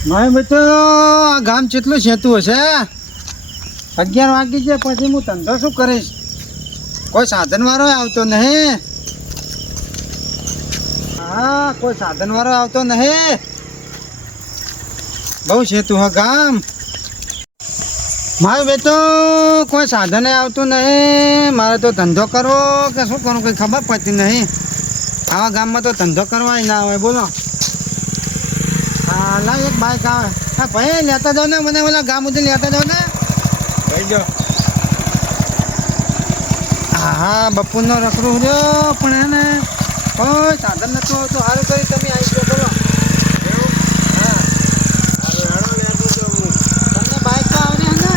મારે બેટો આ ગામ કેટલું છેતું હશે 11 વાગી છે પછી હું ધંધો શું કરીશ કોઈ સાધન વાળો આવતો નહીં હા કોઈ સાધન વાળો આવતો નહીં બહુ છેતું હા ગામ મારે બેટો કોઈ સાધન આવતું નહીં મારે તો ધંધો કરવો કે શું કરવું કંઈ ખબર પડતી નહીં આવા ગામમાં તો ધંધો કરવાય ના હોય બોલો હા ના એક બાઈક આવે હા ભાઈ લેતા જાઓ ને મને ઓલા ગામ સુધી લેતા જાઓ ને ભાઈ જો હા હા બપોરનો રખડું રહ્યો પણ એને કોઈ સાધન નતું આવતું સારું કરી તમે આવી ગયો બોલો એવું હા તમને બાઈક તો આવડે ને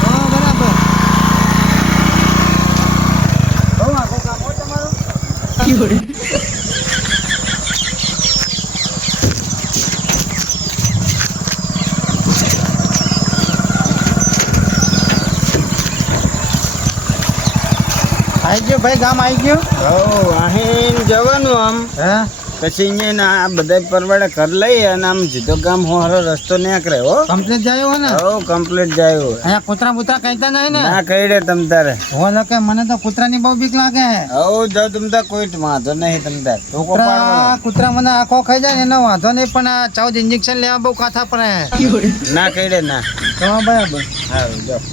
હા બરાબર બહુ આખો કામ હોય તમારું આવી ગયો ભાઈ ગામ આવી ગયો અહીં જવાનું આમ હે પછી અહીંયા આ બધા પરવાડે ઘર લઈ અને આમ સીધો ગામ હોરો રસ્તો નીકળે હો કમ્પ્લીટ જાય હો ને હો કમ્પ્લીટ જાય અહીંયા કૂતરા બૂતરા કહેતા નહીં ને ના કહી દે તમ તારે હો કે મને તો કૂતરાની બહુ બીક લાગે હો જાવ તમ તાર કોઈ વાંધો નહીં તમ તાર કૂતરા મને આંખો ખાઈ જાય ને એનો વાંધો નહીં પણ આ 14 ઇન્જેક્શન લેવા બહુ કાથા પડે ના કહી દે ના હા બરાબર હા જાવ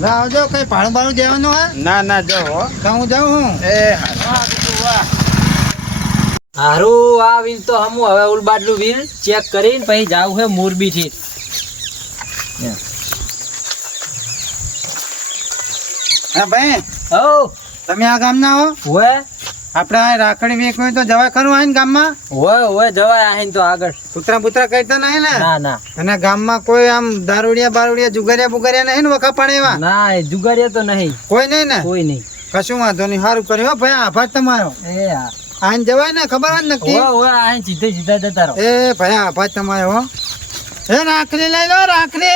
ના આવજો કઈ ભાડું ભાડું દેવાનું હે ના ના જાવ હો તો હું જાઉં હું એ હારું આ વ્હીલ તો હમું હવે ઉલબાડનું વ્હીલ ચેક કરીને પછી જાવ છે મોરબી થી હા ભાઈ હો તમે આ ગામના હો ઓય આપણે આ રાખડી વેચવી હોય તો જવાય ખરું આવીને ગામમાં ઓય જવાય આહીન તો આગળ કૂતરા બૂતરા કહેતા નહીં ને ના ના અને ગામમાં કોઈ આમ દારૂડિયા જુગારિયા બુગારિયા નહીં ને વખા પાડે એવા ના એ જુગારીયા તો નહીં કોઈ નહીં ને કોઈ નહીં કશું વાંધો નહીં સારું કર્યું હો ભાઈ આભાર તમારો એ હા આઈને જવાય ને ખબર જ નક્કી ઓય આહીન સીધા જતા રહો એ ભાઈ આભાર તમારો હો એ રાખડી લઈ લો રાખડી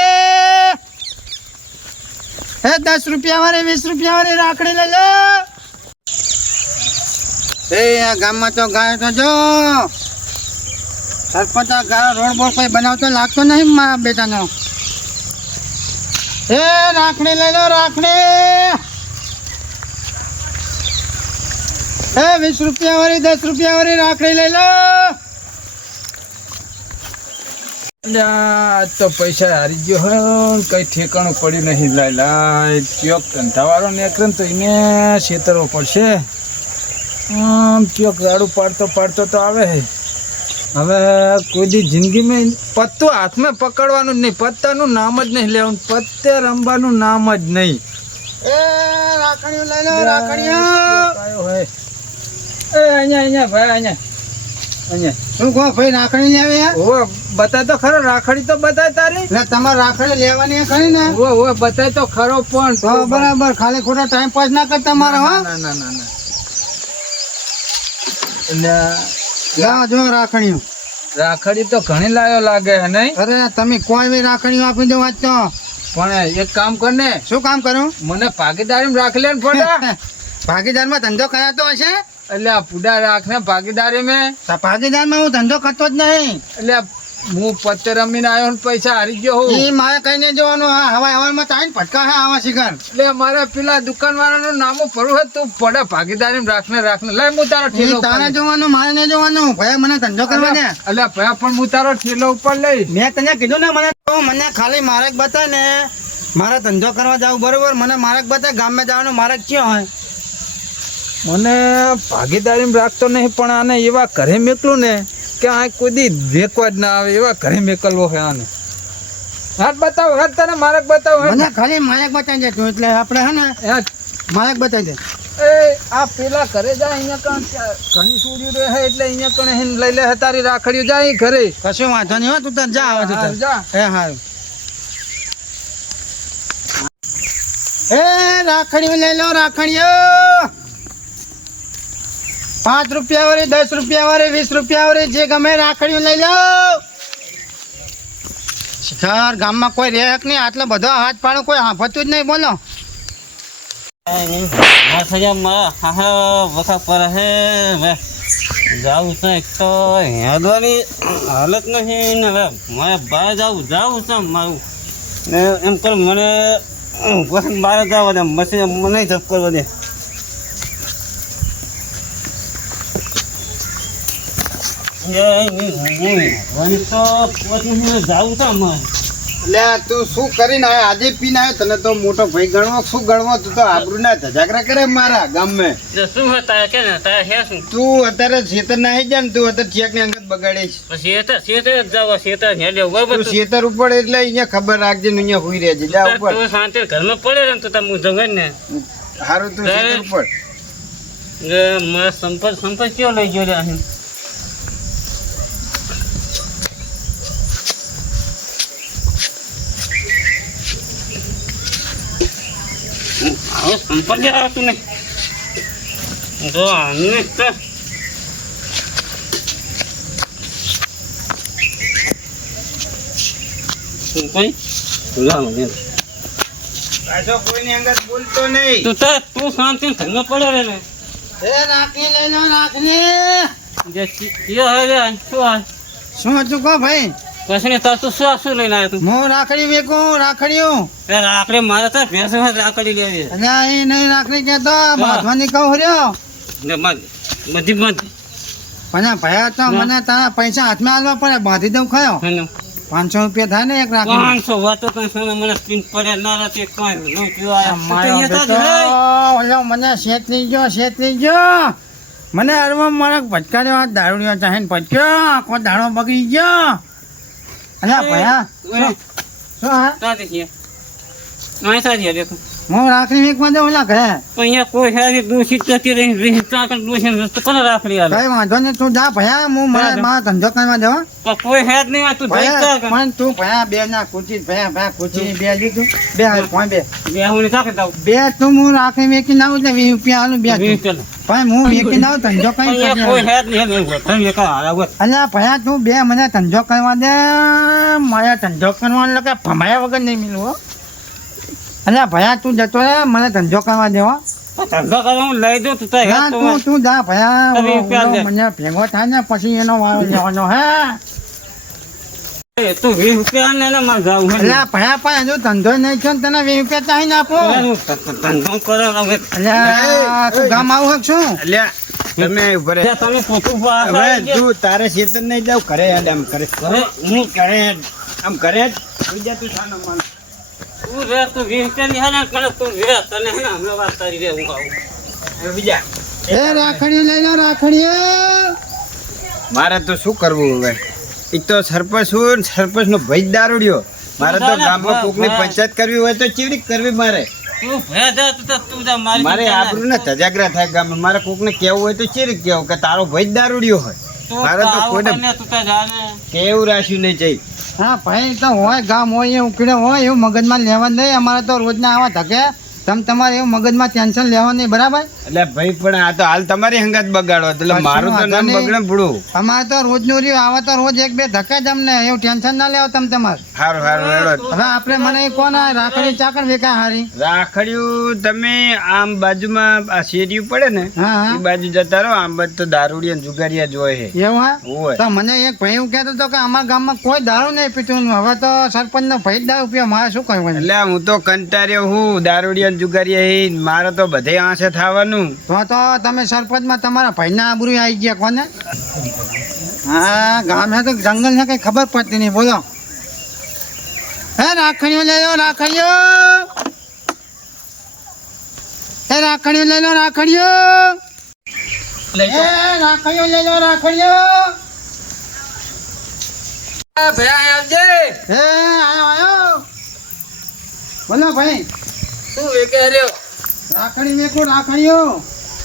એ 10 રૂપિયા વાળી 20 રૂપિયા વાળી રાખડી લઈ લો એ આ ગામમાં તો ગાય તો જો સરપંચ આ ગાળો રોડ બોડ કોઈ બનાવતો લાગતો નહીં મારા બેટાનો એ રાખડી લઈ લો રાખડી એ 20 રૂપિયા વાળી 10 રૂપિયા વાળી રાખડી લઈ લો આજ તો પૈસા હારી ગયો હે કઈ ઠેકાણું પડ્યું નહીં લાય ચોક ધંધાવાળો નીકળે ને તો એને છેતરવો પડશે આમ ચોક ઝાડુ પાડતો તો આવે હે હવે કોઈ દી જિંદગીમાં પત્તું હાથમાં પકડવાનું જ નહીં પત્તાનું નામ જ નહીં લેવાનું પત્તે રમવાનું નામ જ નહીં એ રાખડીઓ લઈ લો રાખડીઓ હોય એ અહીંયા ભાઈ અહીંયા શું કહો ભાઈ રાખડી લેવી હે ઓ બતાય તો ખરો રાખડી તો બતાય તારી એટલે તમારે રાખડી લેવાની હે ખરી ને ઓ બતાય તો ખરો પણ તો બરાબર ખાલી ખોટા ટાઈમ પાસ ના કરતા મારો હો ના લાવો જો રાખડીઓ રાખડી તો ઘણી લાયો લાગે હે નહીં અરે તમે કોઈ બી રાખડીઓ આપી દો આજ તો પણ એક કામ કર ને શું કામ કરું મને ભાગીદારી રાખી લે ને ફોટા ભાગીદારમાં ધંધો કરાતો હશે એટલે આ પુડા રાખ ને ભાગીદારી મેં તો ભાગીદારમાં હું ધંધો કરતો જ નહીં એટલે હું પત્તે રમીને આવ્યો ને પૈસા હારી ગયો હું એ મારે કઈને જવાનું હા હવામાં તાઈને ભટકા હે આવા શિખર એટલે મારે પેલા દુકાન વાળાનું નામો ભરવું હોય તું પડે ભાગીદારી રાખને લઈ હું તારો ઠેલો તારે જોવાનું મારે નહીં જોવાનું ભાઈ મને ધંધો કરવા દે એટલે ભાઈ પણ હું તારો ઠેલો ઉપર લઈ મેં તને કીધું ને મને ખાલી માર્ગ બતાય ને મારે ધંધો કરવા જાવ બરોબર મને માર્ગ બતાય ગામમાં જવાનો માર્ગ ક્યાં હોય મને ભાગીદારી રાખતો નહીં પણ આને એવા ઘરે મેકલું ને કે આ કોઈ દી વેકવા જ ના આવે એવા ઘરે મેકલવો છે આને હાથ બતાવો હાથ તને માર્ગ બતાવો મને ખાલી માર્ગ બતાવી દે તું એટલે આપણે હે ને માર્ગ બતાવી દે એ આ પેલા ઘરે જાય અહીંયા ઘણી છોડીઓ રહે એટલે અહીંયા કણ લઈ લે તારી રાખડીઓ જાય ઘરે કશું વાંધો નહીં હો તું તાર જા આવે તું જા હે હારું એ રાખડીઓ લઈ લો રાખડીઓ 5 રૂપિયા વાળી 10 રૂપિયા વાળી 20 રૂપિયા વાળી જે ગમે રાખડીઓ લઈ લો શિખર ગામમાં કોઈ રહે નહીં આટલો બધો હાથ પાડો કોઈ હાંફતું જ નહીં બોલો વખા પર હે જાવું છે એક તો હેદવાની હાલત નથી ને હવે મારે બહાર જાવું છે મારું ને એમ કર મને પસંદ બહાર જવા દે મશીન મને જપ કરવા દે તો જાવું છે અમારે એટલે તું શું કરીને આવ્યો આજે પીને આવ્યો તને તો મોટો ભાઈ ગણવો શું ગણવો તું તો આબરૂ ના ધજાગરા કરે મારા ગામમાં શું તારે કે ને તારે હે શું તું અત્યારે ખેતર ના આવી જાય ને તું અત્યારે ચેક ની અંગત બગાડીશ શેતર જાવ શેતર હેડે બરાબર તું ખેતર ઉપર એટલે અહીંયા ખબર રાખજે ને અહીંયા હોઈ રહેજે જા ઉપર તું શાંતિ ઘરમાં પડે ને તો તમે જંગલ ને સારું તું ખેતર ઉપર મારા સંપર્ક કેવો લઈ ગયો રે અહીં સંપર્ક આવતું ને તો અમને તો પાછો કોઈની અંગત બોલતો નહીં તું શાંતિ ઘરમાં પડે રે ને રાખી લઈ લો રાખી શું હતું કહો ભાઈ પછી તાર તું શું લઈને આવ્યો તું હું રાખડી વેકું રાખડીયું આપણે મારે તો ભેંસ રાખડી લેવી અલ્યા એ નહીં રાખડી કેતો બાંધવાની કહું હર્યો બધી બંધ પણ ભયા તો મને તારા પૈસા હાથમાં આલવા પડે બાંધી દઉં ખયો 500 રૂપિયા થાય ને એક રાખડી 500 વાતો કઈ સોને મને પિન પડે ના નથી કઈ નો કયો ઓલો મને શેત નહીં ગયો મને અરવા મારા ભટકાડ્યો દારૂડિયો ચાહે ને ભટક્યો આખો દાડો બગડી ગયો અલ્યા ભયા શું હા તાતી છે નહીં સાજી દેખો હું રાખડી વેકવા દઉં ઓલા ઘરે અહીંયા કોઈ સારી દૂષિત જતી રહી રીતા કર દૂષિત રસ્તો કોને રાખડી આલે કઈ વાંધો નહીં તું જા ભયા હું મારા ધંધો કરવા જવા પણ કોઈ હેડ નહીં તું દેખતા પણ તું ભયા બે ના કુચી ભયા કુચી બે લીધું બે હાલ પોઈ બે હું થાકે દઉં બે તું હું રાખડી વેકી નાવું એટલે 20 રૂપિયા આલું બે પણ હું વેકી નાવું ધંધો કઈ કોઈ હેડ નહીં તમે કા આવો અલ્યા ભયા તું બે મને ધંધો કરવા દે મારા ધંધો કરવાનો એટલે ભમાયા વગર નહીં મિલું હો અલ્યા ભયા તું જતો રે મને ધંધો કરવા દેવા ધંધો કરવા હું લઈ દઉં તું જા ભયા મને ભેગો થાય ને પછી એનો વારો લેવાનો હે તું 20 રૂપિયા ને મારે જાવું અલ્યા ભયા પણ હજુ ધંધો નહીં થયો તને 20 રૂપિયા ચાહીને આપો ધંધો કરો અલ્યા તું ગામ આવું શું અલ્યા તમે ઉભરે તમે પોતું હવે તું તારે ખેતર નહીં જાવ ઘરે હેડ આમ કરે હું ઘરે આમ ઘરે બીજા તું સાનો માન તું રે તું 20 રૂપિયા ની હાના કરે તું રે તને હે ને હમણાં વાત તારી રે હું કહું બીજા એ રાખડી લઈ લો રાખડી મારે તો શું કરવું હવે એક તો સરપંચ નો ભાઈ દારૂડિયો મારે તો ગામમાં કોકની પંચાયત કરવી હોય તો ચીવડી કરવી મારે તું ભે જા તું જા મારે આબરૂ ને ધજાગરા થાય ગામમાં મારે કોકને કેવું હોય તો ચીરી કેવું કે તારો ભાઈ દારૂડિયો હોય મારે તો કોઈને તું તા જાને કેવું રાખ્યું નહીં જઈ હા ભાઈ તો હોય ગામ હોય એ ઉકળે હોય એવું મગજમાં લેવા નહીં અમારે તો રોજના આવા ધકે તમારે એવું મગજમાં ટેન્શન લેવા નહીં બરાબર એટલે ભાઈ પણ આ તો હાલ તમારી હંગાત બગાડો એટલે મારું તો નામ બગડે ભૂડું અમારે તો રોજનું રહ્યું આવા તો રોજ એક બે ધક્કા જ અમને એવું ટેન્શન ના લેવો તમારે સારું હેડો હવે આપણે મને કોણ રાખડી ચાકર વેકા હારી રાખડ્યું તમે આમ બાજુમાં આ શેરીયું પડે ને હા એ બાજુ જતા રહો આમ બાજુ તો દારૂડિયા ને જુગારિયા જ હોય છે એવું હા હોય તો મને એક ભાઈ એવું કહેતો હતો કે અમારા ગામમાં કોઈ દારૂ નહીં પીતું હવે તો સરપંચ નો ભાઈ જ દારૂ પીવા મારે શું કહ્યું એટલે હું તો કંટાળ્યો હું દારૂડિયા ને જુગારિયા મારે તો બધે આંસે થવાનું તો તમે સરપંચમાં તમારા ભાઈના આબરૂ આવી ગયા કોને હા ગામ હે તો જંગલ છે કઈ ખબર પડતી નહીં બોલો હે રાખડીઓ લઈ લો રાખડીઓ હે રાખડીઓ લઈ લો રાખડીઓ હે રાખડીઓ લઈ લો રાખડીઓ ભાઈ આવજે હે આયો બોલો ભાઈ તું વેકે રહ્યો રાખડી મેકો રાખડીઓ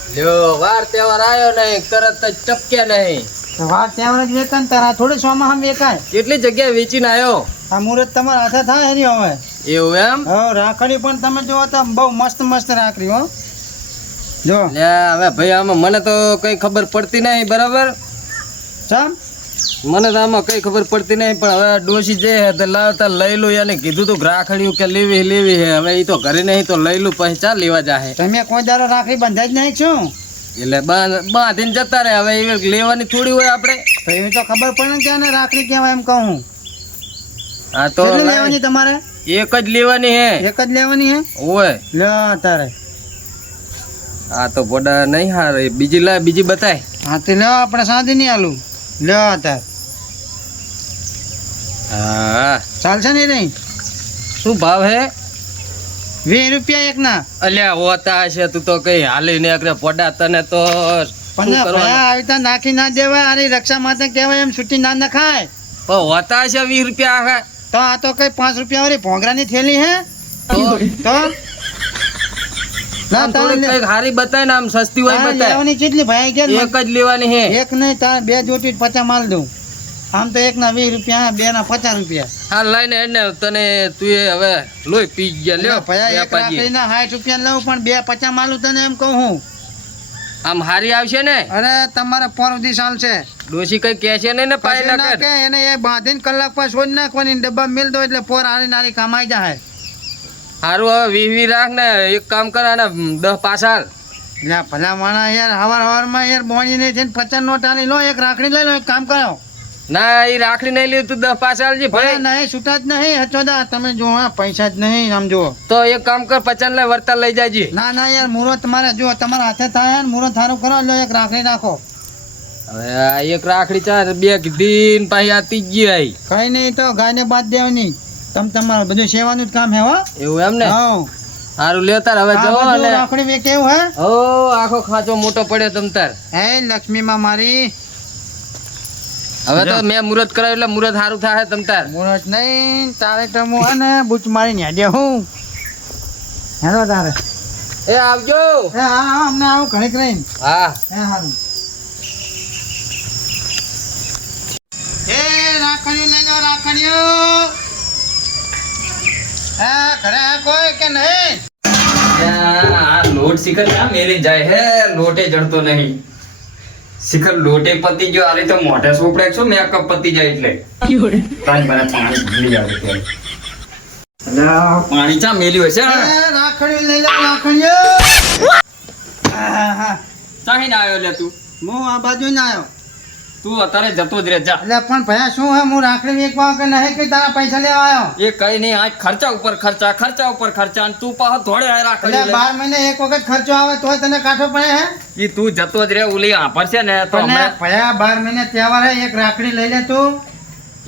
લ્યો વાર તહેવાર આવ્યો નહીં તરત જ ટપક્યા નહીં વાત ત્યાં જ વેચાણ તારા થોડી સોમાં હમ વેચાય કેટલી જગ્યાએ વેચીને આવ્યો આ મુહૂર્ત તમારા હાથે થાય હરી હવે એવું એમ હો રાખડી પણ તમે જોવો તો બહુ મસ્ત મસ્ત રાખડી હો જો હવે ભાઈ આમાં મને તો કઈ ખબર પડતી નહીં બરાબર ચમ મને તો આમાં કઈ ખબર પડતી નહીં પણ હવે ડોશી જે હે તે લાવતા લઈ લો એને કીધું તું રાખડ્યું કે લેવી હે હવે એ તો ઘરે નહીં તો લઈ લું પછી ચાલ લેવા જાહે તમે કોઈ દારો રાખડી બંધાઈ જ નહીં છું એટલે બાંધીને જતા રહે. હવે એ લેવાની થોડી હોય આપણે. તો એવી તો ખબર પડે ને કે આને રાખડી કહેવાય એમ કહું હું. હા તો કેટલી લેવાની તમારે? એક જ લેવાની હે. એક જ લેવાની હે? ઓય લ્યો તારે. આ તો બોડા નહીં હારે. બીજી લાય, બીજી બતાય. હા તે લ્યો, આપણે સાદી નહીં આલું. લ્યો તાર. હા ચાલશે ને નહીં? શું ભાવ હે? 20 રૂપિયા એકના. અલ્યા હોતા હશે. તું તો કઈ હાલી ને એકરે પોડા તને તો શું પણ કરવાનું? આવી રીતે નાખી ના દેવાય. આની રક્ષા માટે કહેવાય એમ છૂટી ના નખાય. પણ હોતા હશે 20 રૂપિયા આખા. તો આ તો કઈ 5 રૂપિયા વાળી ભોંગરાની થેલી હે? તો ના આમ તારે થોડીક કઈક હારી બતાય ને, આમ સસ્તી હોય તારે બતાય. લેવાની કેટલી ભાઈ કે એક જ લેવાની હે. એક નહીં, તારે 2 જોટી 50 માલ દઉં. આમ તો એકના 20 રૂપિયા, 2 ના 50 રૂપિયા. હા લઈને એને તને તું એ હવે લોહી પી ગયા. લ્યો ભયા એક વેપારી. રાખડીના 60 રૂપિયા લઉં, પણ 2 50 માલું તને એમ કહું હું. આમ હારી આવશે ને? અરે તમારે પર ઉધી ચાલશે. ડોશી કઈ કે છે નહીં ને પાય પછી ના ના કર. કે એને એ બાંધીને કલાક પછી છોડી નાખવાની, ડબ્બા મેલ દો એટલે પોર હારી નારી કમાઈ જાય. હારું હવે 20 રાખ ને એક કામ કર ને 10 પાછા. લ્યા ભલા માણા યાર, હવારમાં યાર બોણી નહીં થઈને 50 નોટ આલી લો, એક રાખડી લઈ લો, એક કામ કરો. ના એ રાખડી નહીં લીધું તું 10 પાછા આલજે ભાઈ ભાઈ. નહીં, છૂટા જ નહીં હચોદા, તમે જો હા પૈસા જ નહીં સમજો. તો એક કામ કર 50 લે વર્તા લઈ જાજે. ના ના યાર, મુહૂર્ત તમારે જો તમારા હાથે થાય ને મુહૂર્ત સારું કરો, લો એક રાખડી રાખો. હવે આ એક રાખડી ચાર બે કીધી ને પાછી આ ત્રીજી આવી. કઈ નહીં, તો ગાયને બાદ દેવાની. તમારું બધું સેવાનું જ કામ હે હો. એવું એમ ને? હાઉ. હારું લે તાર હવે આ જો બધું ને. રાખડી વે કેવું હે? ઓ આખો ખાચો મોટો પડ્યો તમ તાર. હે લક્ષ્મી માં મારી. હવે તો મેં મુહૂર્ત કરાવ્યું એટલે મુહૂર્ત સારું થાય તમ તાર. મુહૂર્ત નહીં, તારે તો હું હે ને બૂચ મારીને હેડ્યા હું. હેલો તારે. એ આવજો. એ હા હા, અમને આવું ઘડીક રહીને. હા હે હારું. એ રાખડીઓ લઈ લો, રાખડીઓ. હા ઘરે કોઈ કે નહીં? આ લોટ શિખર ક્યાં મેલી જાય હે? લોટે જડતો નહીં. શિખર લોટે પતી ગયો. આરે તો મોઢે સોપડે છો મેકઅપ પતી જાય એટલે. તાજ મને પાણી ભૂલી આવે ત્યારે. અલા પાણી ચા મેલ્યું હશે? એ રાખડીઓ લઈ લો, રાખડીઓ. હા હા, ચાહીને આવ્યો લે તું. હું આ બાજુ ના આવ્યો. તું અત્યારે જતો જ રે જા. એટલે પણ ભયા શું હે, હું રાખડી વેચવા કે નહીં કે તારા પૈસા લેવા આવ્યો? એ કઈ નહીં, આ ખર્ચા ઉપર ખર્ચા, ખર્ચા ઉપર ખર્ચા, અને તું પાછો ધોળે આ રાખડી એટલે 12 મહિને એક વખત ખર્ચો આવે તોય તને કાઠો પડે હે? ઈ તું જતો જ રે. ઓલી આભર છે ને તો પણ હમણાં ભયા 12 મહિને તહેવાર હે, એક રાખડી લઈ લે તું.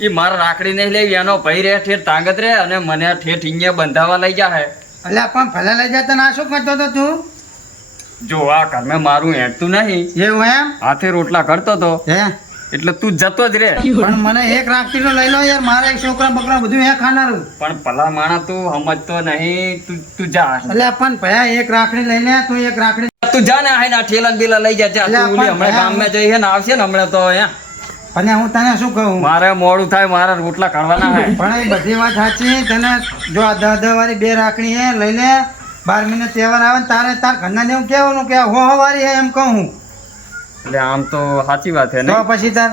ઈ મારા રાખડી નહીં લેવી, એનો ભાઈ રે ઠેર તાંગત રે અને મને ઠેઠ અહીંયા બંધાવા લઈ જા હે. એટલે પણ ભલે લઈ જા, તને આ શું કરતો તો તું? જો આ ઘરમાં મારું હેઠતું નહીં, એવું એમ? હાથે રોટલા કરતો તો હે એટલે તું જતો જ રે. પણ મને એક રાખડી તો લઈ લો યાર, મારે એક છોકરા બકરા બધું હે ખાનારું. પણ ભલા માણા તું સમજતો નહીં. તું જા. એટલે પણ ભયા એક રાખડી લઈ લે તું, એક રાખડી. તું જા ને આ ઠેલા બેલા લઈ જા. જા અલ્યા તું ઓલી પણ હમણાં ભયા ગામમાં જઈ હે ને આવશે ને હમણાં તો અહીંયા. અને હું તને શું કહું, મારે મોડું થાય, મારા રોટલા કાઢવાના હે. પણ એ બધી વાત સાચી. તને જો આ 10 વાળી 2 રાખડી હે, લઈ લે. 12 મહિને તહેવાર આવે ને તારે તાર ઘરના ને એવું કેવાનું કે હો વાળી હે એમ કહું હું. એટલે આમ તો સાચી વાત હે ને. તો પછી તાર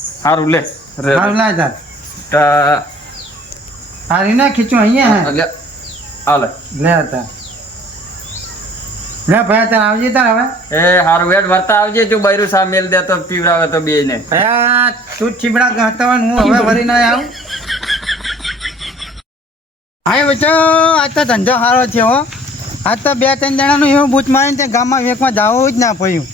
સારું લે રે. હારું લાય તાર. તા- હારી ના ખીચું અહીંયા હે. લે હાલે. લે તાર. લે ભયા તાર આવજે તાર હવે. એ હારું વેટ વર્તા આવજે. જો બૈરું સા મેલ દે તો પીવડાવે તો બે ને. ભયા તું ચીબડા ગહતો હોય ને હું હવે વરી ના આવું. હા બચ્ચો, આજ તો ધંધો સારો છે હો. આજ તો 2-3 જણાનું એવું બૂચ મારીને તે ગામમાં વેકમાં જવું જ ના પડ્યું.